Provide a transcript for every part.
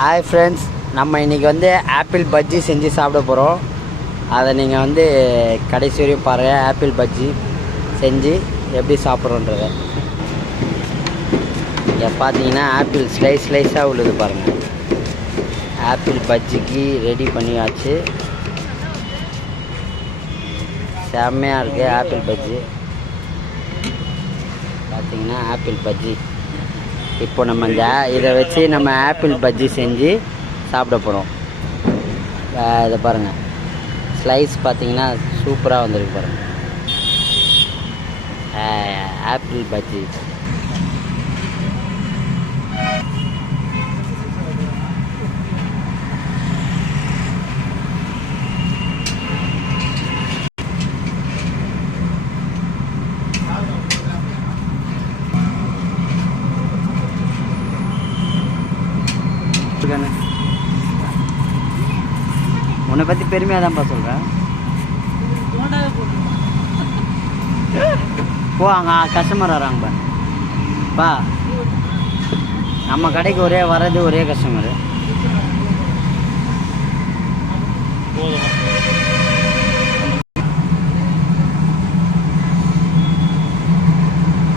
Hi friends, நம்ம இன்றைக்கி வந்து ஆப்பிள் பஜ்ஜி செஞ்சு சாப்பிட போகிறோம். அதை நீங்கள் வந்து கடைசி வரையும் பாருங்கள். ஆப்பிள் பஜ்ஜி செஞ்சு எப்படி சாப்பிட்றோன்றதை இங்கே பார்த்தீங்கன்னா ஆப்பிள் ஸ்லைஸாக உள்ளது பாருங்கள். ஆப்பிள் பஜ்ஜிக்கு ரெடி பண்ணியாச்சு. செம்மையாக இருக்குது ஆப்பிள் பஜ்ஜி. பார்த்தீங்கன்னா ஆப்பிள் பஜ்ஜி. இப்போ நம்ம இதை வச்சு நம்ம ஆப்பிள் பஜ்ஜி செஞ்சு சாப்பிட போகிறோம். இதை பாருங்கள், ஸ்லைஸ் பார்த்தீங்கன்னா சூப்பராக வந்திருக்கு பாருங்கள். ஆப்பிள் பஜ்ஜி உன்னை பற்றி பெருமையாக தான்ப்பா சொல்கிறேன். போ, அங்கே கஸ்டமர் வராங்கப்பா. பா, நம்ம கடைக்கு வர்றது ஒரே கஸ்டமரு.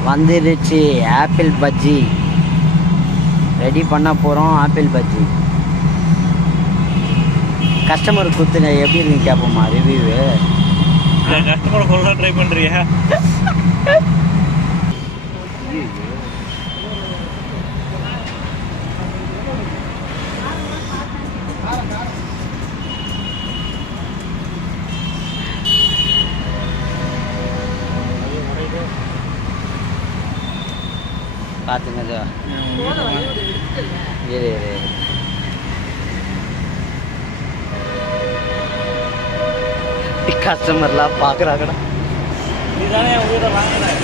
வந்துருச்சு ஆப்பிள் பஜ்ஜி. ரெடி பண்ண போகிறோம் ஆப்பிள் பஜ்ஜி. கஸ்டமர் கொடுத்து எப்படி இருக்குன்னு கேட்போம்மா ரிவ்யூ. கஸ்டமரை கொள்ள ட்ரை பண்ணுறியா? பார்த்துங்க, கஸ்டமர்லாம் பார்க்குறாங்கடா. இதுதானே உயிரை வாங்கினேன்.